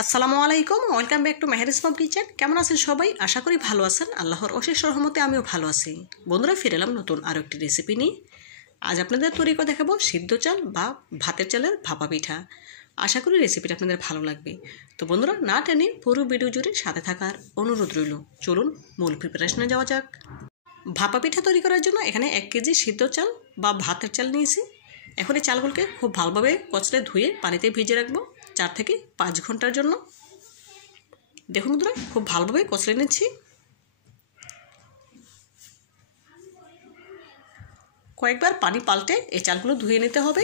আসসালামু আলাইকুম, welcome back to Meheri's mom kitchen. কেমন আছেন সবাই? আশা করি ভালো আছেন। আল্লাহর অশেষ রহমতে আমিও ভালো আছি। বন্ধুরা, ফিরে এলাম নতুন আরও একটি রেসিপি নিয়ে। আজ আপনাদের তৈরি করে দেখাবো সিদ্ধ চাল বা ভাতের চালের ভাপা পিঠা। আশা করি রেসিপিটা আপনাদের ভালো লাগবে। তো বন্ধুরা, না টেনে পুরো ভিডিও জুড়ে সাথে থাকার অনুরোধ রইল। চলুন মূল প্রিপারেশনে যাওয়া যাক। ভাপা পিঠা তৈরি করার জন্য এখানে 1 কেজি সিদ্ধ চাল বা ভাতের চাল নিয়েছি। এখন এই চালগুলোকে খুব ভালোভাবে কচলে ধুয়ে পানিতে ভিজে রাখবো 4 থেকে 5 ঘন্টার জন্য। দেখুন বন্ধুরা, খুব ভালোভাবে কচলে নিচ্ছি। কয়েকবার পানি পাল্টে এই চালগুলো ধুয়ে নিতে হবে।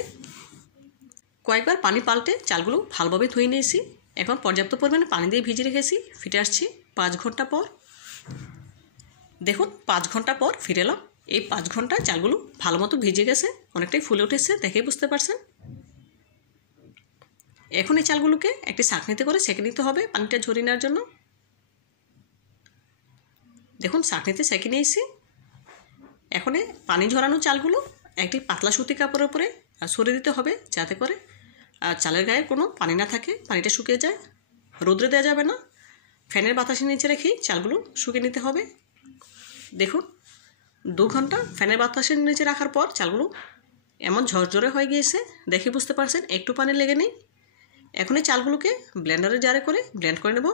কয়েকবার পানি পাল্টে চালগুলো ভালোভাবে ধুয়ে নিয়েছি। এখন পর্যাপ্ত পরিমাণে পানি দিয়ে ভিজিয়ে রেখেছি। ফিরে আসছি 5 ঘন্টা পর। দেখুন 5 ঘন্টা পর ফিরে এলাম। এই 5 ঘন্টায় চালগুলো ভালো মতো ভিজে গেছে, অনেকটাই ফুলে উঠেছে, দেখেই বুঝতে পারছেন। এখন এই চালগুলোকে একটি ছাঁকনিতে করে সেঁকে নিতে হবে পানিটা ঝরিয়ে নেওয়ার জন্য। দেখুন ছাঁকনিতে সেঁকে নিয়েছি। এখন পানি ঝরানো চালগুলো একটি পাতলা সুতি কাপড়ের উপরে সরিয়ে দিতে হবে, যাতে করে চালের গায়ে কোনো পানি না থাকে, পানিটা শুকিয়ে যায়। রোদ্রে দেওয়া যাবে না, ফ্যানের বাতাসের নিচে রেখেই চালগুলো শুকিয়ে নিতে হবে। দেখুন 2 ঘন্টা ফ্যানের বাতাসের নিচে রাখার পর চালগুলো এমন ঝরঝরে হয়ে গিয়েছে, দেখে বুঝতে পারছেন, একটু পানি লেগে নেই। এখন এই চালগুলোকে ব্লেন্ডারে জারে করে ব্লেন্ড করে নেব।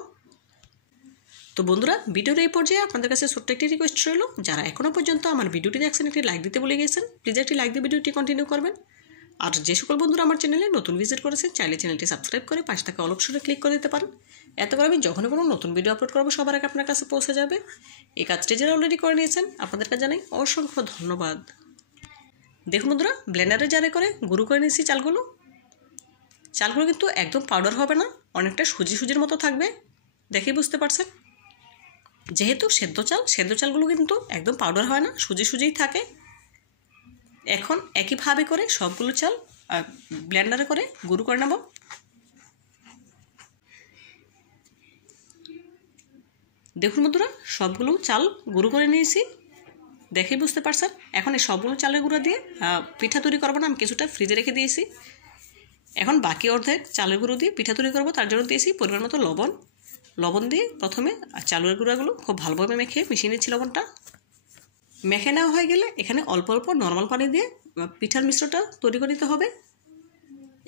তো বন্ধুরা, ভিডিওর এই পর্যায়ে আপনাদের কাছে ছোট্ট একটি রিকোয়েস্ট রইল, যারা এখনও পর্যন্ত আমার ভিডিওটি দেখছেন একটি লাইক দিতে ভুলে গেছেন, প্লিজ একটি লাইক দিয়ে ভিডিওটি কন্টিনিউ করবেন। আর যে সকল বন্ধুরা আমার চ্যানেলে নতুন ভিজিট করেছেন, চাইলে চ্যানেলটি সাবস্ক্রাইব করে পাশে থাকা অল অপশনে ক্লিক করে দিতে পারেন। এত করে আমি যখনই কোনো নতুন ভিডিও আপলোড করবো সবার আগে আপনার কাছে পৌঁছে যাবে। এই কাজটি যারা অলরেডি করে নিয়েছেন আপনাদেরকে জানাই অসংখ্য ধন্যবাদ। দেখুন বন্ধুরা, ব্লেন্ডারে জারে করে গুঁড়ো করে নিয়েছি চালগুলো। চালগুলো কিন্তু একদম পাউডার হবে না, অনেকটা সুজির মতো থাকবে, দেখেই বুঝতে পারছেন। যেহেতু সেদ্ধ চালগুলো কিন্তু একদম পাউডার হয় না, সুজিই থাকে। এখন একইভাবে করে সবগুলো চাল ব্লেন্ডারে করে গুঁড়ো করে নেব। দেখুন বন্ধুরা, সবগুলো চাল গুঁড়ো করে নিয়েছি, দেখেই বুঝতে পারছেন। এখন এই সবগুলো চালের গুঁড়ো দিয়ে পিঠা তৈরি করবো না, আমি কিছুটা ফ্রিজে রেখে দিয়েছি। এখন বাকি অর্ধেক চালের গুঁড়ো দিয়ে পিঠা তৈরি করবো, তার জন্য দিয়েছি পরিমাণ মতো লবণ দিয়ে প্রথমে চালের গুঁড়াগুলো খুব ভালোভাবে মিশিয়ে নিচ্ছি। লবণটা মেখে নেওয়া হয়ে গেলে এখানে অল্প অল্প নর্মাল পানি দিয়ে পিঠার মিশ্রণটা তৈরি করে দিতে হবে।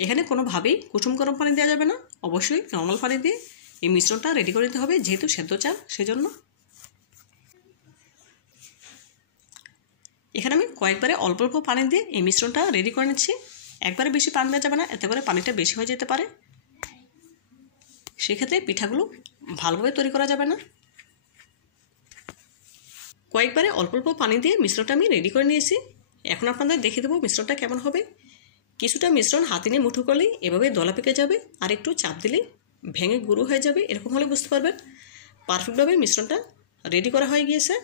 এখানে কোনোভাবেই কুসুম গরম পানি দেওয়া যাবে না, অবশ্যই নর্মাল পানি দিয়ে এই মিশ্রণটা রেডি করে দিতে হবে, যেহেতু সেদ্ধ চাল সেজন্য। এখানে আমি কয়েকবারে অল্প অল্প পানি দিয়ে এই মিশ্রণটা রেডি করে নিচ্ছি। একবারে বেশি পানি দেওয়া যাবে না, এতে করে পানিটা বেশি হয়ে যেতে পারে, সেক্ষেত্রে পিঠাগুলো ভালোভাবে তৈরি করা যাবে না। কয়েকবারে অল্প অল্প পানি দিয়ে মিশ্রণটা আমি রেডি করে নিয়েছি। এখন আপনাদের দেখিয়ে দেবো মিশ্রণটা কেমন হবে। কিছুটা মিশ্রণ হাতে নিয়ে মুঠো করলেই এভাবে দলা পেকে যাবে, আর একটু চাপ দিলেই ভেঙে গুঁড়ো হয়ে যাবে। এরকম হলে বুঝতে পারবেন পারফেক্টভাবে মিশ্রণটা রেডি করা হয়ে গিয়েছে।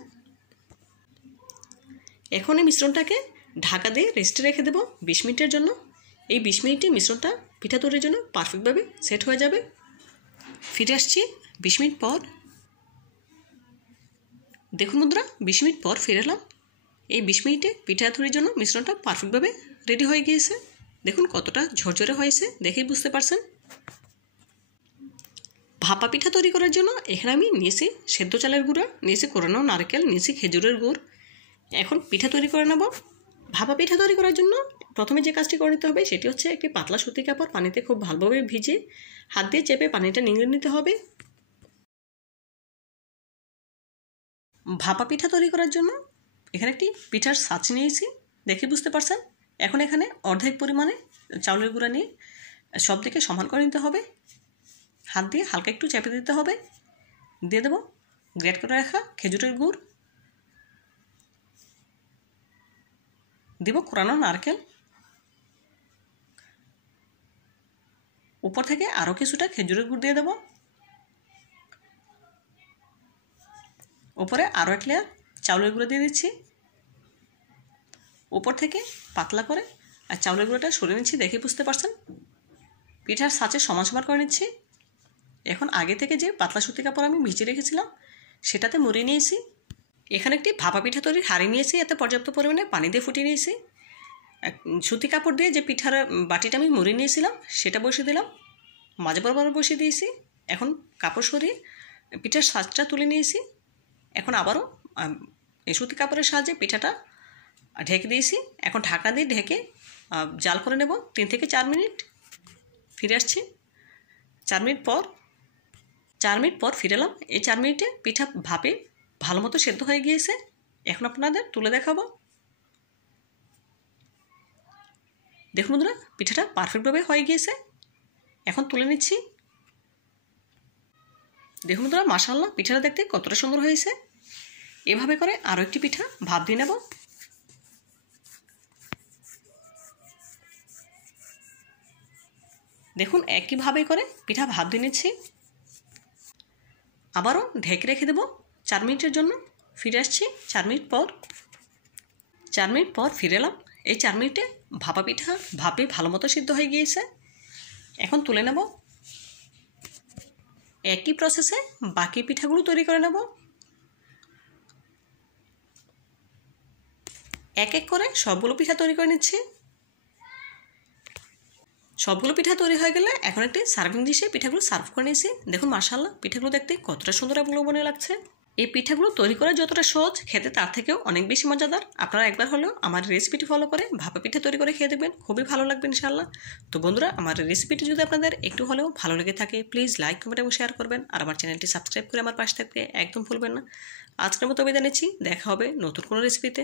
এখন এই মিশ্রণটাকে ঢাকা দিয়ে রেস্টে রেখে দেবো 20 মিনিটের জন্য। এই 20 মিনিটে মিশ্রণটা পিঠা তৈরির জন্য পারফেক্টভাবে সেট হয়ে যাবে। ফিরে আসছি 20 মিনিট পর। দেখুন বন্ধুরা, 20 মিনিট পর ফিরে এলাম। এই 20 মিনিটে পিঠা তৈরির জন্য মিশ্রণটা পারফেক্টভাবে রেডি হয়ে গিয়েছে। দেখুন কতটা ঝরঝরে হয়েছে, দেখেই বুঝতে পারছেন। ভাপা পিঠা তৈরি করার জন্য এখানে আমি নিয়েছি সেদ্ধ চালের গুঁড়া, নিয়েছি কোরানো নারকেল, নিয়েছি খেজুরের গুড়। এখন পিঠা তৈরি করে নেব। ভাপা পিঠা তৈরি করার জন্য প্রথমে যে কাজটি করে নিতে হবে সেটি হচ্ছে একটি পাতলা সুতি কাপড় পানিতে খুব ভালোভাবে ভিজে হাত দিয়ে চেপে পানিটা নিংড়ে নিতে হবে। ভাপা পিঠা তৈরি করার জন্য এখানে একটি পিঠার ছাঁচ নিয়েছি, দেখে বুঝতে পারছেন। এখন এখানে অর্ধেক পরিমাণে চাউলের গুঁড়া নিয়ে সব দিকে সমান করে নিতে হবে, হাত দিয়ে হালকা একটু চেপে দিতে হবে। দিয়ে দেবো গ্রেট করে রাখা খেজুরের গুড়, দিব কোরানো নারকেল, উপর থেকে আরও কিছুটা খেজুরের গুড় দিয়ে দেবো, উপরে আরও এক লেয়ার চাউলের গুঁড়ো দিয়ে দিচ্ছি, উপর থেকে পাতলা করে আর চাউলের গুঁড়োটা সরিয়ে নিচ্ছি, দেখে বুঝতে পারছেন। পিঠার ছাঁচে সমান করে নিচ্ছি। এখন আগে থেকে যে পাতলা সুতি কাপড় আমি ভিজিয়ে রেখেছিলাম সেটাতে মুড়িয়ে নিয়েছি। এখানে একটি ভাপা পিঠা তৈরির হাঁড়ি নিয়েছি, এতে পর্যাপ্ত পরিমাণে পানি দিয়ে ফুটিয়ে নিয়েছি। সুতি কাপড় দিয়ে যে পিঠার বাটিটা আমি মুড়িয়ে নিয়েছিলাম সেটা বসিয়ে দিলাম, মাঝে বরাবর বসিয়ে দিয়েছি। এখন কাপড় সরিয়ে পিঠার সাজটা তুলে নিয়েছি। এখন আবারও এই সুতি কাপড়ের সাহায্যে পিঠাটা ঢেকে দিয়েছি। এখন ঢাকা দিয়ে ঢেকে জাল করে নেব 3 থেকে 4 মিনিট। ফিরে আসছি 4 মিনিট পর ফিরে এলাম। এই 4 মিনিটে পিঠা ভাপে ভালো মতো সেদ্ধ হয়ে গিয়েছে। এখন আপনাদের তুলে দেখাবো। দেখুন বন্ধুরা, পিঠাটা পারফেক্টভাবে হয়ে গিয়েছে। এখন তুলে নিচ্ছি। দেখুন বন্ধুরা, মাশাআল্লাহ পিঠাটা দেখতে কতটা সুন্দর হয়েছে। এভাবে করে আরও একটি পিঠা ভাপ দিয়ে নেব। দেখুন একইভাবে করে পিঠা ভাপ দিয়ে নিচ্ছি। আবারও ঢেকে রেখে দেব 4 মিনিটের জন্য। ফিরে আসছি 4 মিনিট পর ফিরে এলাম। এই 4 মিনিটে ভাপা পিঠা ভাপে ভালো মতো সিদ্ধ হয়ে গিয়েছে। এখন তুলে নেব। একই প্রসেসে বাকি পিঠাগুলো তৈরি করে নেব। এক এক করে সবগুলো পিঠা তৈরি করে নিচ্ছি। সবগুলো পিঠা তৈরি হয়ে গেলে এখন একটি সার্ভিং ডিশে পিঠাগুলো সার্ভ করে নিয়েছি। দেখুন মাশাআল্লাহ পিঠাগুলো দেখতে কতটা সুন্দর এবং লোভনীয় লাগছে। এই পিঠাগুলো তৈরি করা যতটা সহজ, খেতে তার থেকেও অনেক বেশি মজাদার। আপনারা একবার হলেও আমার রেসিপিটি ফলো করে ভাপা পিঠা তৈরি করে খেয়ে দেখবেন, খুবই ভালো লাগবে ইনশাআল্লাহ। তো বন্ধুরা, আমার রেসিপিটি যদি আপনাদের একটু হলেও ভালো লেগে থাকে প্লিজ লাইক, কমেন্ট এবং শেয়ার করবেন। আর আমার চ্যানেলটি সাবস্ক্রাইব করে আমার পাশে থাকতে একদম ভুলবেন না। আজকের মতো বিদায় নিচ্ছি। দেখা হবে নতুন কোনো রেসিপিতে।